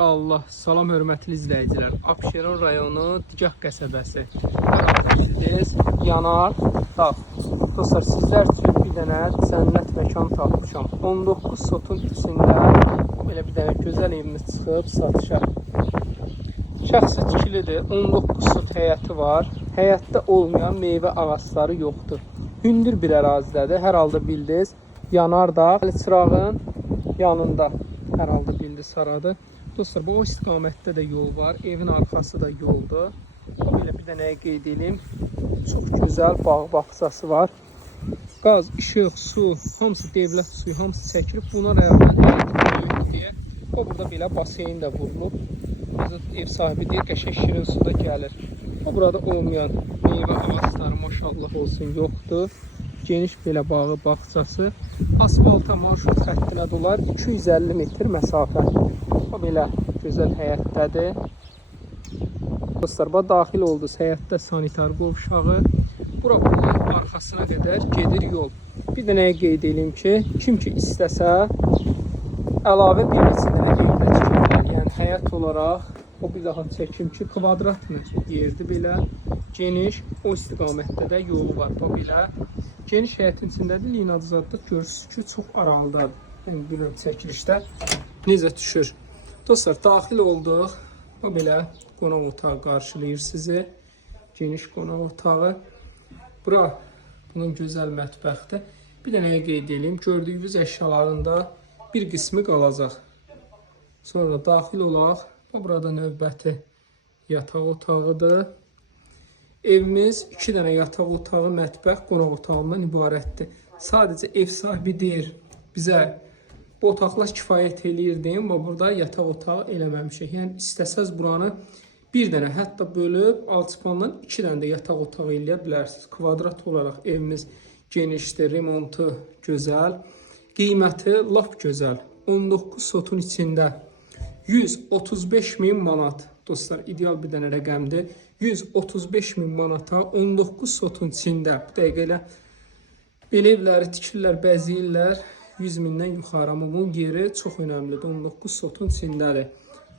Allah, salam hörmətli izləyicilər. Abşeron rayonu Digah qəsəbəsi. Ərazimiz Yanar dağ. Dostlar, sizlər üçün bir dənə cənnət məkan tapmışam. 19 sotun içində belə bir dənə gözəl evimiz çıxıb satışa. Şəxsi tikilidir. 19 sot həyəti var. Həyətdə olmayan meyvə ağacları yoxdur. Hündür bir ərazidədir. Hər halda bildiniz. Yanar dağ. Çırağın yanında. Hər halda bildiniz haradır. Dostlar, bu istiqamətdə də yol var. Evin arxası da yoldur. Belə bir dənəyə qeyd edeyim. Çox gözəl bağ bağçası var. Qaz, işıq, su, hamısı dövlət suyu, hamısı çəkilib. Buna rəğmen böyük deyə. O burada belə baseyn də vurulub. Ev sahibi deyir, qəşəng şirin suda gəlir. O burada olmayan meyvə ağacları maşallah olsun yoxdur. Geniş belə bağı bağçası. Asfalta marşrut xəttinə dolar 250 metr məsafə. O belə gözəl həyətdədir. Dostlar, daxil oldunuz həyətdə sanitar qovşağı. Bura arxasına qədər gedir yol. Bir dənəyə qeyd edeyim ki, kim ki istəsə əlavə bir neçə dənə evdə tikə bilər. Yəni həyət olaraq o bir daha çəkim ki, kvadrat yerdir belə. Geniş, o istiqamətdə də yolu var. O belə geniş həyətin içindədir. Linadızadlıq görürsünüz ki, çox aralıdadır. Yəni bilirəm çəkilişdə necə düşür. Dostlar, daxil olduq. O belə qonaq otağı qarşılayır sizi. Geniş qonaq otağı. Bura bunun gözəl mətbəxdir. Bir dənəyə qeyd edeyim. Gördüyünüz əşyalarında bir qismi qalacaq. Sonra daxil olaq. Burada növbəti yataq otağıdır. Evimiz 2 dənə yataq otağı, mətbəx, qonaq otağından ibarətdir. Sadəcə ev sahibi deyir bizə bu otaqlar kifayət eləyir deyim, amma burada yataq otağı eləməmişik. Yəni istəsəz buranı bir dənə, hətta bölüb alçıpandan 2 dənə də yataq otağı eləyə bilərsiniz. Kvadrat olaraq evimiz genişdir, remontu gözəl, qiyməti lap gözəl. 19 sotun içində 135.000 manat. Dostlar, ideal bir dənə rəqəmdir. 135.000 manata 19 sotun içində. Bu dəqiqə belə evləri tikirlər, bəziyirlər. 100.000-dən yuxarı, amma bunun yeri çox önəmlidir. 19 sotun içindədir.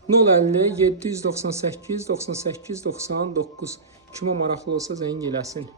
050 798 98 99 kimə maraqlı olsa zəng eləsin.